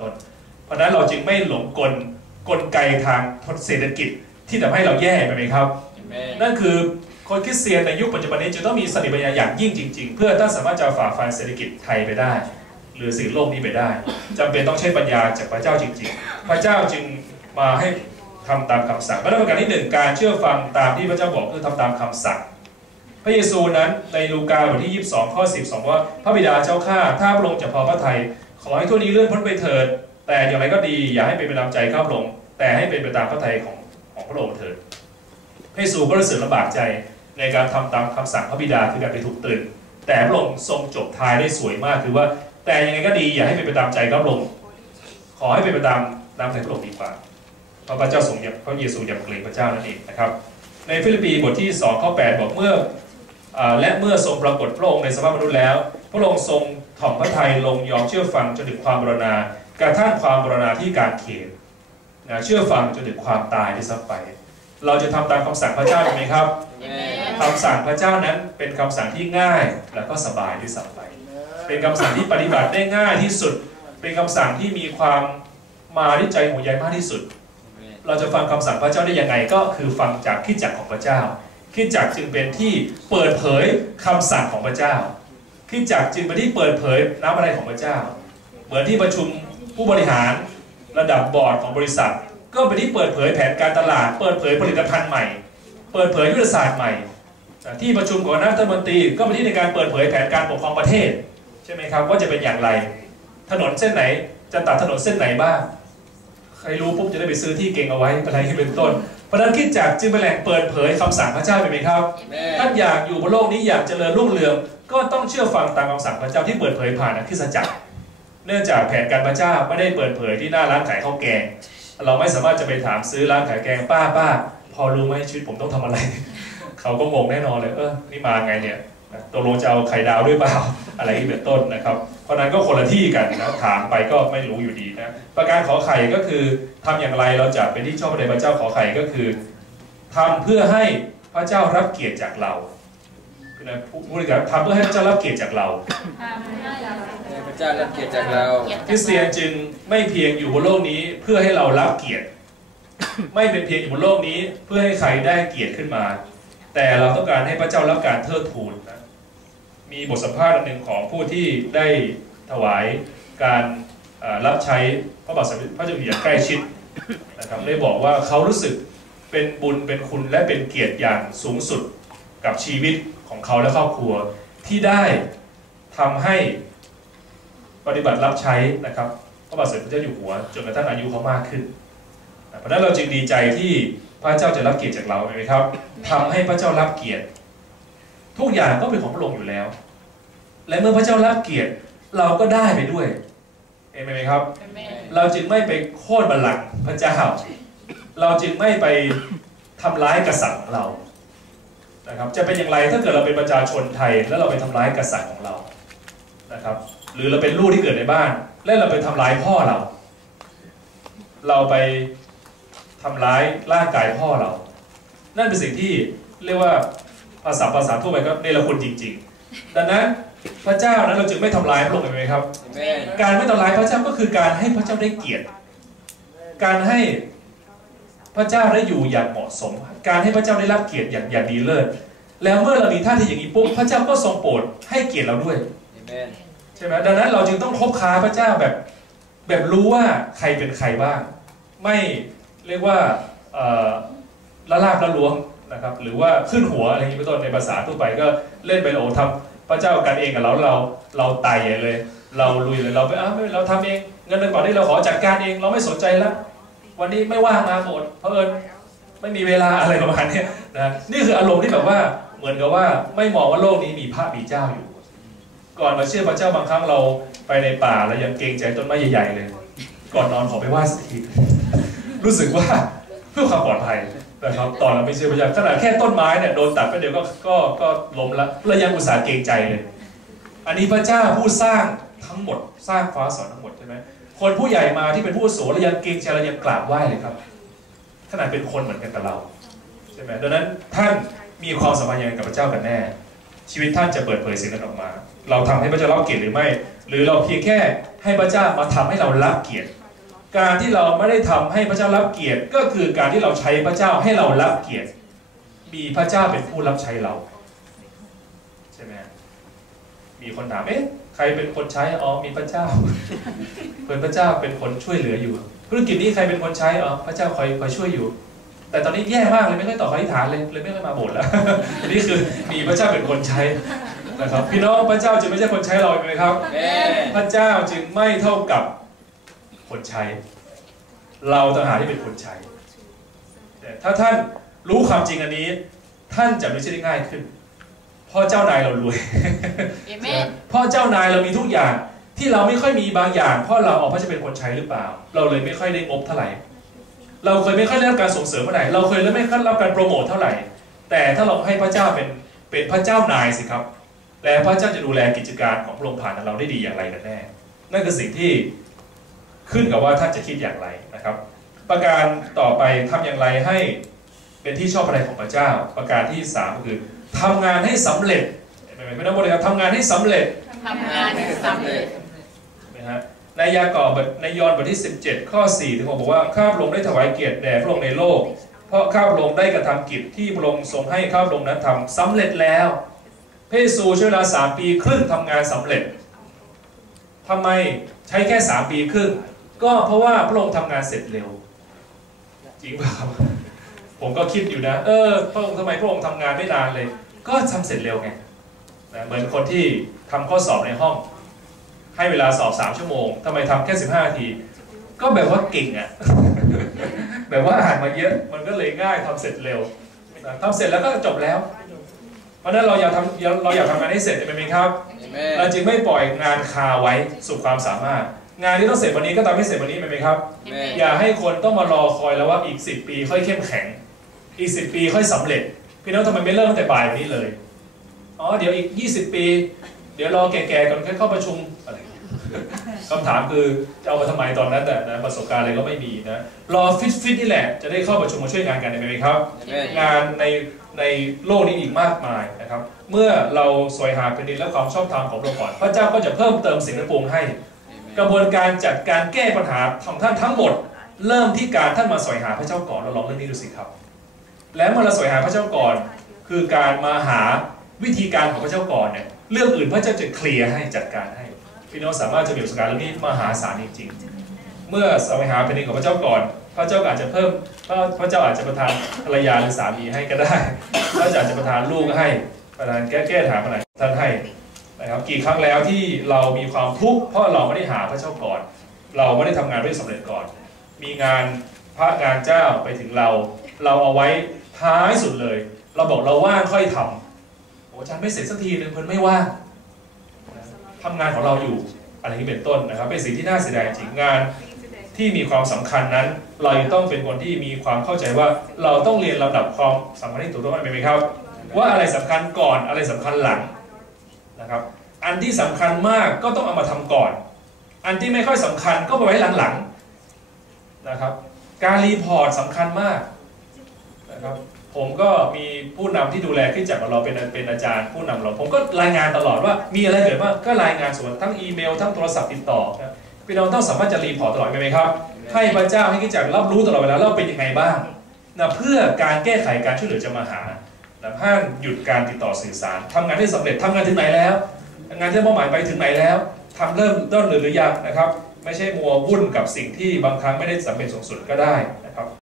ต้นเพราะฉะนั้นเราจึงไม่หลงกลกลไกทางเศรษฐกิจที่ทำให้เราแย่ไปไหมครับ นั่นคือคนคริสเตียนในยุคปัจจุบันนี้จะต้องมีสติปัญญาอย่างยิ่งจริง ๆ เพื่อท่านสามารถจะฝ่าฟันเศรษฐกิจไทยไปได้ หรือสิ่งโลกนี้ไปได้จำเป็นต้องใช้ปัญญาจากพระเจ้าจริง ๆ พระเจ้าจึงมาให้ทำตามคำสั่งและประการที่หนึ่งการเชื่อฟังตามที่พระเจ้าบอกคือทำตามคำสั่ง พระเยซูนั้นในลูกาบทที่ 22 ข้อ12ว่าพระบิดาเจ้าข้าถ้าพระองค์จะพอพระทัย ขอให้ทั่วนี้เลื่อนพ้นไปเถิด แต่อย่างไรก็ดีอย่าให้เป็นไปตามใจข้าพระองค์แต่ให้เป็นไปตามพระทัยของของพระองค์เถิดพระเยซูก็รู้สึกลำบากใจในการทำตามคำสั่งพระบิดาคือการไปถูกตื่น แต่พระองค์ทรงจบท้ายได้สวยมากคือว่าแต่ยังไงก็ดีอย่าให้เป็นไปตามใจข้าพระองค์ขอให้เป็นไปตามน้ำใจพระองค์ดีกว่าเพราะพระเจ้าทรงพระเยซูย่าเกรงพระเจ้านั่นเองนะครับ ในฟิลิปปีบทที่2ข้อ8บอกเมื่อและเมื่อทรงปรากฏพระองค์ในสภาพมนุษย์แล้ว พระองค์ทรง ถ่อมพระทัยลงยอมเชื่อฟังจนถึงความบรณากระทั่งความบรณาที่การเขนนะเชื่อฟังจนถึงความตายที่สักไป เราจะทำตามคำสั่งพระเจ้าไหมครับคำสั่งพระเจ้านั้นเป็นคำสั่งที่ง่ายแล้วก็สบายที่สักไป เป็นคำสั่งที่ปฏิบัติได้ง่ายที่สุด เป็นคำสั่งที่มีความมาที่ใจหัวใจมากที่สุด เราจะฟังคำสั่งพระเจ้าได้ยังไงก็คือฟังจากขีดจักของพระเจ้าขีดจักจึงเป็นที่เปิดเผยคำสั่งของพระเจ้า ขีดจักจึงเป็นที่เปิดเผยน้ำอะไรของพระเจ้า เหมือนที่ประชุมผู้บริหารระดับบอร์ดของบริษัท ก็เป็นที่เปิดเผยแผนการตลาด เปิดเผยผลิตภัณฑ์ใหม่ เปิดเผยยุทธศาสตร์ใหม่ ที่ประชุมของนักรัฐมนตรีก็เป็นที่ในการเปิดเผยแผนการปกครองประเทศใช่ไหมครับว่าจะเป็นอย่างไร ถนนเส้นไหนจะตัดถนนเส้นไหนบ้างใครรู้ปุ๊บจะได้ไปซื้อที่เก่งเอาไว้อะไรที่เป็นต้นเพราะนั้นคิดจากจึงเป็นแหล่งเปิดเผยคำสั่งพระเจ้าไปไหมครับท่านอยากอยู่บนโลกนี้อยากเจริญรุ่งเรือง ก็ต้องเชื่อฟังตามคำสั่งพระเจ้าที่เปิดเผยผ่านนักขิสจักร เนื่องจากแผนการพระเจ้าไม่ได้เปิดเผยที่หน้าร้านขายข้าวแกง เราไม่สามารถจะไปถามซื้อร้านขายแกงป้าป้าพอรู้ไหมชีวิตผมต้องทำอะไร เขาก็งงแน่นอนเลยเออนี่มาไงเนี่ยตกลงจะเอาไข่ดาวด้วยเปล่าอะไรที่เป็นต้นนะครับ เพราะนั้นก็คนละที่กันนะถามไปก็ไม่รู้อยู่ดีนะประการขอไข่ก็คือทำอย่างไรเราจะเป็นที่ชอบในพระเจ้าขอไข่ก็คือทำเพื่อให้พระเจ้ารับเกียรติจากเรา นะผู้บริการทำเพื่อให้พระเจ้ารับเกียรติจากเราพระเจ้ารับเกียรติจากเราคริสเตียนจึงไม่เพียงอยู่บนโลกนี้เพื่อให้เรารับเกียรติ ไม่เป็นเพียงอยู่บนโลกนี้เพื่อให้ใครได้เกียรติขึ้นมา แต่เราต้องการให้พระเจ้ารับการเทิดทูนนะมีบทสัมภาษณ์อันหนึ่งของผู้ที่ได้ถวายการรับใช้พระบาทสมเด็จพระเจ้าอยู่หัวใกล้ชิดนะครับได้บอกว่าเขารู้สึกเป็นบุญเป็นคุณและเป็นเกียรติอย่างสูงสุดกับชีวิต ของเขาและครอบครัวที่ได้ทำให้ปฏิบัติรับใช้นะครับพระบาทสมเด็จพระเจ้าอยู่หัวจนกระทั่งอายุเขามากขึ้น เพราะนั้นเราจึงดีใจที่พระเจ้าจะรับเกียรติจากเราไหมครับทำให้พระเจ้ารับเกียรติ ทุกอย่างก็เป็นของพระองค์อยู่แล้ว และเมื่อพระเจ้ารับเกียรติเราก็ได้ไปด้วยเอเมนไหมครับ เราจึงไม่ไปโค่นบัลลังก์พระเจ้า เราจึงไม่ไปทำร้ายกษัตริย์ของเรา นะครับจะเป็นอย่างไรถ้าเกิดเราเป็นประชาชนไทย แล้วเราไปทำร้ายกษัตริย์ของเรานะครับหรือเราเป็นลูกที่เกิดในบ้าน แล้วเราไปทำร้ายพ่อเรา เราไปทำร้ายร่างกายพ่อเรา นั่นเป็นสิ่งที่เรียกว่าภาษาภาษาทั่วไปก็เนรคุณจริง ๆ ดังนั้นพระเจ้านั้นเราจึงไม่ทำลายพระองค์ไหมครับ การไม่ทำลายพระเจ้าก็คือการให้พระเจ้าได้เกียรติ การให้ พระเจ้าได้อยู่อย่างเหมาะสม การให้พระเจ้าได้รับเกียรติอย่างอย่างดีเลิศแล้วเมื่อเรามีท่าทีอย่างนี้ปุ๊บพระเจ้าก็ทรงโปรดให้เกียรติเราด้วยใช่ไหมดังนั้นเราจึงต้องคบค้าพระเจ้าแบบแบบรู้ว่าใครเป็นใครบ้าง ไม่เรียกว่าละลาบละล้วงนะครับหรือว่าขึ้นหัวอะไรอย่างนี้เป็นต้นในภาษาทั่วไปก็เล่นไปโอ้ทำพระเจ้ากันเองกับเราเราเราไต่เลย เราลุยเลยเราไปอ้าวไม่เราทำเองเงินเดือนก่อนที่เราขอจัดการเองเราไม่สนใจแล้ว วันนี้ไม่ว่างมาหมดเพราะเอิญไม่มีเวลาอะไรประมาณนี้นะนี่คืออารมณ์ที่แบบว่าเหมือนกับว่าไม่มองว่าโลกนี้มีพระมีเจ้าอยู่ ก่อนมาเชื่อพระเจ้าบางครั้งเราไปในป่าแล้วยังเกรงใจต้นไม้ใหญ่ๆเลย ก่อนนอนขอไปไหว้สักทีรู้สึกว่าเพื่อความปลอดภัยนะครับตอนเราไม่เชื่อพระเจ้าขนาดแค่ต้นไม้เนี่ยโดนตัดไปเดี๋ยวก็ก็ก็ล้มแล้วเรายังอุตส่าห์เกรงใจเลย อันนี้พระเจ้าผู้สร้างทั้งหมดสร้างฟ้าสอนทั้งหมดใช่ไหม คนผู้ใหญ่มาที่เป็นผู้สูงแล้วยังเกรงใจเรายังกราบไหว้เลยครับขนาดเป็นคนเหมือนกันกับเราใช่ไหมดังนั้นท่านมีความสัมพันธ์ยังกับพระเจ้ากันแน่ ชีวิตท่านจะเปิดเผยสิ่งนั้นออกมา เราทำให้พระเจ้ารับเกียรติหรือไม่ หรือเราเพียงแค่ให้พระเจ้ามาทำให้เรารับเกียรติ การที่เราไม่ได้ทำให้พระเจ้ารับเกียรติ ก็คือการที่เราใช้พระเจ้าให้เรารับเกียรติ มีพระเจ้าเป็นผู้รับใช้เราใช่ไหมมีคนถามเอ๊ะ ใครเป็นคนใช้อ๋อมีพระเจ้าเพื่อนพระเจ้าเป็นคนช่วยเหลืออยู่ ธุรกิจนี้ใครเป็นคนใช้อ๋อพระเจ้าคอยคอยช่วยอยู่ แต่ตอนนี้แย่มากเลยไม่ค่อยต่อคำอธิษฐานเลยเลยไม่ค่อยมาโบสถ์แล้วนี่คือมีพระเจ้าเป็นคนใช้นะครับพี่น้องพระเจ้าจึงไม่ใช่คนใช้เราไหมครับพระเจ้าจึงไม่เท่ากับคนใช้ เราต่างหากที่เป็นคนใช้แต่ถ้าท่านรู้ความจริงอันนี้ ท่านจะไม่ใช่ได้ง่ายขึ้นเพราะเจ้านายเรารวยเอเมนเพราะเจ้านายเรามีทุกอย่างที่เราไม่ค่อยมีบางอย่างเพราะเราออกพระจะเป็นคนใช้หรือเปล่า เราเลยไม่ค่อยได้งบเท่าไหร่ เราเคยไม่ค่อยได้รับการส่งเสริมเท่าไหร่เราเคยไม่ค่อยได้รับการโปรโมทเท่าไหร่ แต่ถ้าเราให้พระเจ้าเป็นเป็นพระเจ้านายสิครับ และพระเจ้าจะดูแลกิจการของพระองค์ผ่านเราได้ดีอย่างไรกันแน่ นั่นคือสิ่งที่ขึ้นกับว่าท่านจะคิดอย่างไรนะครับ ประการต่อไปทำอย่างไรให้เป็นที่ชอบพระทัยของพระเจ้า ประการที่สามก็คือ ทำงานให้สำเร็จไม่ต้องบอกเลยครับทำงานให้สำเร็จทำงานให้สำเร็จนะฮะในยากอบบทในยอห์นบทที่ 17 ข้อ4ถึง6บอกว่าข้าพระองค์ได้ถวายเกียรติแด่พระองค์ในโลก เพราะข้าพระองค์ได้กระทำกิจที่พระองค์ทรงให้ข้าพระองค์นั้นทำสำเร็จแล้วพระเยซูใช้เวลา3ปีครึ่งทำงานสำเร็จทำไมใช้แค่3ปีครึ่งก็เพราะว่าพระองค์ทำงานเสร็จเร็ว จริงเปล่าครับผมก็คิดอยู่นะ เออพระองค์ทำไมพระองค์ทำงานไม่นานเลย ก็ทำเสร็จเร็วไงนะเหมือนคนที่ทำข้อสอบในห้อง ให้เวลาสอบ3ชั่วโมงทำไมทำแค่15นาที ก็แบบว่าเก่งอะแบบว่าอ่านมาเยอะมันก็เลยง่ายทำเสร็จเร็วนะทำเสร็จแล้วก็จบแล้ว เพราะฉะนั้นเราอยากทำเราอยากทำงานให้เสร็จใช่ไหมครับ เราจึงไม่ปล่อยงานคาไว้สุดความสามารถ งานที่ต้องเสร็จวันนี้ก็ทำให้เสร็จวันนี้ไหมครับ อย่าให้คนต้องมารอคอยแล้วว่าอีก 10 ปีค่อยเข้มแข็ง อีก 10 ปีค่อยสำเร็จ พี่น้องทำไมไม่เริ่มตั้งแต่บ่ายวันนี้เลย อ๋อเดี๋ยวอีก 20 ปี เดี๋ยวรอแก่ๆก่อนค่อยเข้าประชุมอะไรอย่างเงี้ยคำถามคือจะเอามาทำไมตอนนั้นแต่นะประสบการณ์อะไรก็ไม่มีนะรอฟิตฟิตนี่แหละจะได้เข้าประชุมมาช่วยงานกันได้ไหมครับ งานในในโลกนี้อีกมากมายนะครับ เมื่อเราสวยหาแผ่นดินและความชอบธรรมของเราก่อน พระเจ้าก็จะเพิ่มเติมสิ่งนั้นปรุงให้ กระบวนการจัดการแก้ปัญหาของท่านทั้งหมด เริ่มที่การท่านมาสวยหาพระเจ้าก่อนเราลองเรื่องนี้ดูสิครับ และเมื่อเราสวยหาพระเจ้าก่อน คือการมาหาวิธีการของพระเจ้าก่อนเนี่ยเรื่องอื่นพระเจ้าจะเคลียร์ให้จัดการให้พี่น้องสามารถจะมีประสบการณ์เรื่องนี้มหาศาลจริงๆเมื่อสวายหาแผ่นดินของพระเจ้าก่อน พระเจ้าอาจจะเพิ่มพระเจ้าอาจจะประทานภรรยาหรือสามีให้ก็ได้พระเจ้าอาจจะประทานลูกให้ประทานแก้แก้ถามอะไรท่านให้นะครับกี่ครั้งแล้วที่เรามีความทุกข์เพราะเราไม่ได้หาพระเจ้าก่อน เราไม่ได้ทำงานด้วยสำเร็จก่อน มีงานพระงานเจ้าไปถึงเรา เราเอาไว้ ท้ายสุดเลย เราบอกเราว่างค่อยทำโอ้ฉันไม่เสร็จสักทีนึงเพิ่นไม่ว่างทำงานของเราอยู่อะไรนี้เป็นต้นนะครับ เป็นสิ่งที่น่าเสียดายจริงงานที่มีความสำคัญนั้น เราต้องเป็นคนที่มีความเข้าใจว่าเราต้องเรียนลำดับความสำคัญที่ถูกต้องไหมครับ ว่าอะไรสำคัญก่อนอะไรสำคัญหลังนะครับ อันที่สำคัญมากก็ต้องเอามาทำก่อน อันที่ไม่ค่อยสำคัญก็ไปไว้หลังๆนะครับ การรีพอร์ตสำคัญมาก นะครับผมก็มีผู้นำที่ดูแลที่จัดของเราเป็นเป็นอาจารย์ผู้นำเรา ผมก็รายงานตลอดว่ามีอะไรเกิดบ้างก็รายงานส่วนทั้งอีเมล ทั้งโทรศัพท์ติดต่อพี่น้องต้องสามารถจะรีพอร์ตตลอดไหมครับ ให้พระเจ้าให้กิจจักรับรู้ตลอดเวลาเราเป็นยังไงบ้างนะเพื่อการแก้ไขการช่วยเหลือจะมาหาห้ามหยุดการติดต่อสื่อสารทำงานให้สำเร็จทำงานถึงไหนแล้วงานที่เป้าหมายไปถึงไหนแล้วทำเริ่มต้นหรือหรือยังนะครับ ไม่ใช่มัววุ่นกับสิ่งที่บางครั้งไม่ได้สำเร็จสูงสุดก็ได้นะครับ